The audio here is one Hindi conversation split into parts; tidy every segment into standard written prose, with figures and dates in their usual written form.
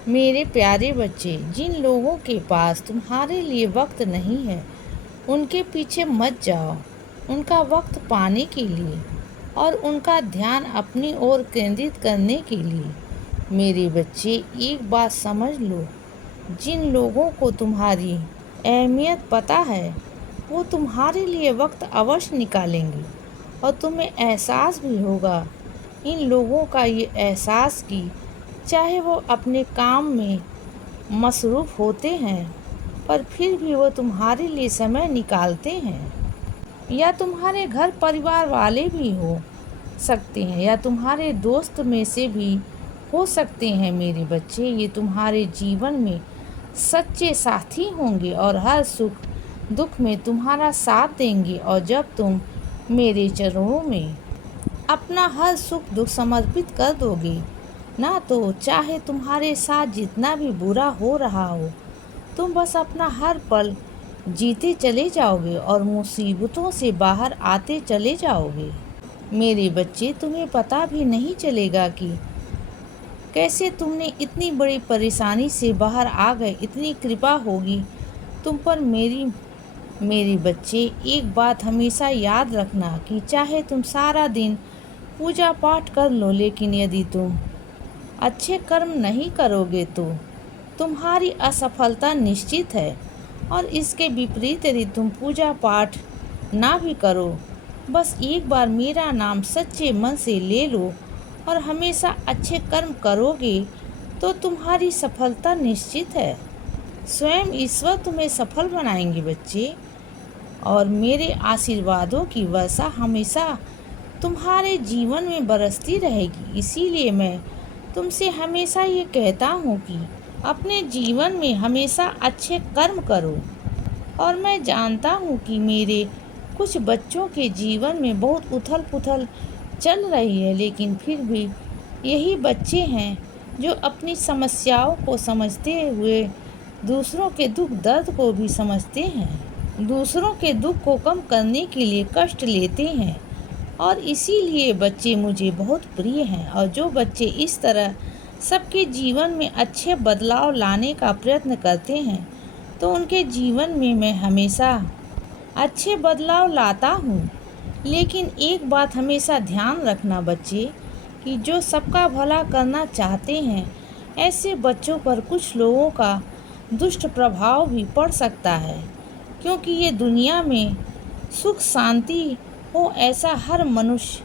मेरे प्यारे बच्चे, जिन लोगों के पास तुम्हारे लिए वक्त नहीं है, उनके पीछे मत जाओ। उनका वक्त पाने के लिए और उनका ध्यान अपनी ओर केंद्रित करने के लिए। मेरे बच्चे, एक बात समझ लो, जिन लोगों को तुम्हारी अहमियत पता है, वो तुम्हारे लिए वक्त अवश्य निकालेंगे और तुम्हें एहसास भी होगा इन लोगों का ये एहसास कि चाहे वो अपने काम में मसरूफ़ होते हैं, पर फिर भी वो तुम्हारे लिए समय निकालते हैं। या तुम्हारे घर परिवार वाले भी हो सकते हैं या तुम्हारे दोस्त में से भी हो सकते हैं। मेरे बच्चे, ये तुम्हारे जीवन में सच्चे साथी होंगे और हर सुख दुख में तुम्हारा साथ देंगे। और जब तुम मेरे चरणों में अपना हर सुख दुख समर्पित कर दोगे ना, तो चाहे तुम्हारे साथ जितना भी बुरा हो रहा हो, तुम बस अपना हर पल जीते चले जाओगे और मुसीबतों से बाहर आते चले जाओगे। मेरे बच्चे, तुम्हें पता भी नहीं चलेगा कि कैसे तुमने इतनी बड़ी परेशानी से बाहर आ गए। इतनी कृपा होगी तुम पर मेरी। मेरे बच्चे, एक बात हमेशा याद रखना कि चाहे तुम सारा दिन पूजा पाठ कर लो, लेकिन यदि तुम अच्छे कर्म नहीं करोगे तो तुम्हारी असफलता निश्चित है। और इसके विपरीत यदि तुम पूजा पाठ ना भी करो, बस एक बार मेरा नाम सच्चे मन से ले लो और हमेशा अच्छे कर्म करोगे, तो तुम्हारी सफलता निश्चित है। स्वयं ईश्वर तुम्हें सफल बनाएंगे बच्चे, और मेरे आशीर्वादों की वर्षा हमेशा तुम्हारे जीवन में बरसती रहेगी। इसीलिए मैं तुमसे हमेशा ये कहता हूँ कि अपने जीवन में हमेशा अच्छे कर्म करो। और मैं जानता हूँ कि मेरे कुछ बच्चों के जीवन में बहुत उथल पुथल चल रही है, लेकिन फिर भी यही बच्चे हैं जो अपनी समस्याओं को समझते हुए दूसरों के दुख दर्द को भी समझते हैं, दूसरों के दुख को कम करने के लिए कष्ट लेते हैं। और इसीलिए बच्चे मुझे बहुत प्रिय हैं। और जो बच्चे इस तरह सबके जीवन में अच्छे बदलाव लाने का प्रयत्न करते हैं, तो उनके जीवन में मैं हमेशा अच्छे बदलाव लाता हूँ। लेकिन एक बात हमेशा ध्यान रखना बच्चे, कि जो सबका भला करना चाहते हैं, ऐसे बच्चों पर कुछ लोगों का दुष्ट प्रभाव भी पड़ सकता है। क्योंकि ये दुनिया में सुख शांति हो, ऐसा हर मनुष्य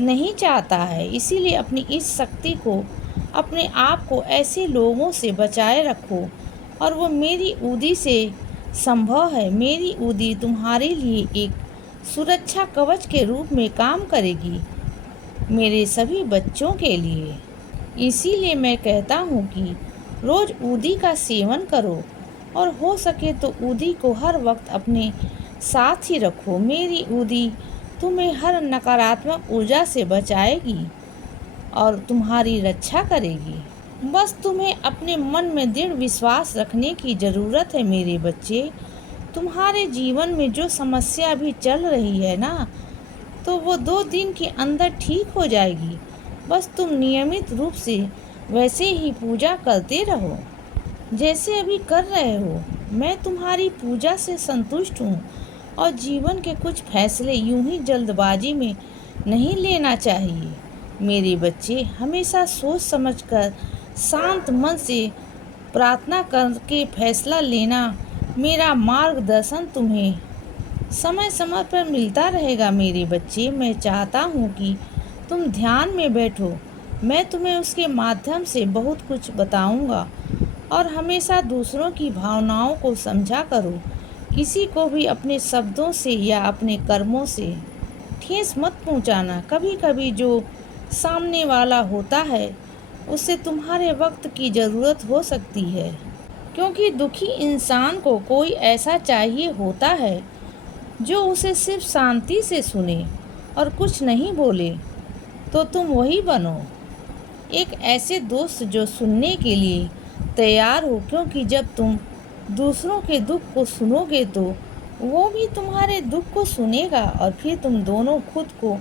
नहीं चाहता है। इसीलिए अपनी इस शक्ति को, अपने आप को ऐसे लोगों से बचाए रखो। और वो मेरी ऊदी से संभव है। मेरी ऊदी तुम्हारे लिए एक सुरक्षा कवच के रूप में काम करेगी, मेरे सभी बच्चों के लिए। इसीलिए मैं कहता हूँ कि रोज़ ऊदी का सेवन करो और हो सके तो ऊदी को हर वक्त अपने साथ ही रखो। मेरी ऊदी तुम्हें हर नकारात्मक ऊर्जा से बचाएगी और तुम्हारी रक्षा करेगी। बस तुम्हें अपने मन में दृढ़ विश्वास रखने की ज़रूरत है। मेरे बच्चे, तुम्हारे जीवन में जो समस्या अभी चल रही है ना, तो वो 2 दिन के अंदर ठीक हो जाएगी। बस तुम नियमित रूप से वैसे ही पूजा करते रहो जैसे अभी कर रहे हो। मैं तुम्हारी पूजा से संतुष्ट हूँ। और जीवन के कुछ फैसले यूं ही जल्दबाजी में नहीं लेना चाहिए। मेरे बच्चे, हमेशा सोच समझकर शांत मन से प्रार्थना करके फैसला लेना। मेरा मार्गदर्शन तुम्हें समय समय पर मिलता रहेगा। मेरे बच्चे, मैं चाहता हूँ कि तुम ध्यान में बैठो। मैं तुम्हें उसके माध्यम से बहुत कुछ बताऊँगा। और हमेशा दूसरों की भावनाओं को समझा करो। किसी को भी अपने शब्दों से या अपने कर्मों से ठेस मत पहुंचाना। कभी कभी जो सामने वाला होता है, उसे तुम्हारे वक्त की ज़रूरत हो सकती है। क्योंकि दुखी इंसान को कोई ऐसा चाहिए होता है जो उसे सिर्फ शांति से सुने और कुछ नहीं बोले। तो तुम वही बनो, एक ऐसे दोस्त जो सुनने के लिए तैयार हो। क्योंकि जब तुम दूसरों के दुख को सुनोगे, तो वो भी तुम्हारे दुख को सुनेगा और फिर तुम दोनों खुद को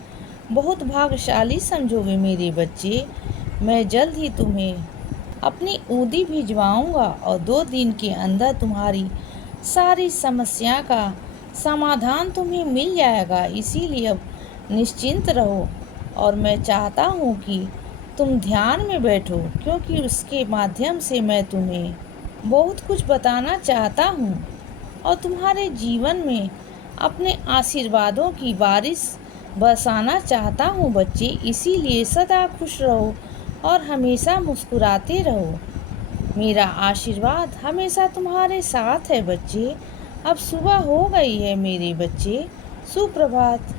बहुत भाग्यशाली समझोगे। मेरे बच्चे, मैं जल्द ही तुम्हें अपनी ऊदी भिजवाऊंगा और 2 दिन के अंदर तुम्हारी सारी समस्या का समाधान तुम्हें मिल जाएगा। इसीलिए अब निश्चिंत रहो और मैं चाहता हूँ कि तुम ध्यान में बैठो, क्योंकि उसके माध्यम से मैं तुम्हें बहुत कुछ बताना चाहता हूँ और तुम्हारे जीवन में अपने आशीर्वादों की बारिश बरसाना चाहता हूँ बच्चे। इसीलिए सदा खुश रहो और हमेशा मुस्कुराते रहो। मेरा आशीर्वाद हमेशा तुम्हारे साथ है बच्चे। अब सुबह हो गई है मेरे बच्चे, सुप्रभात।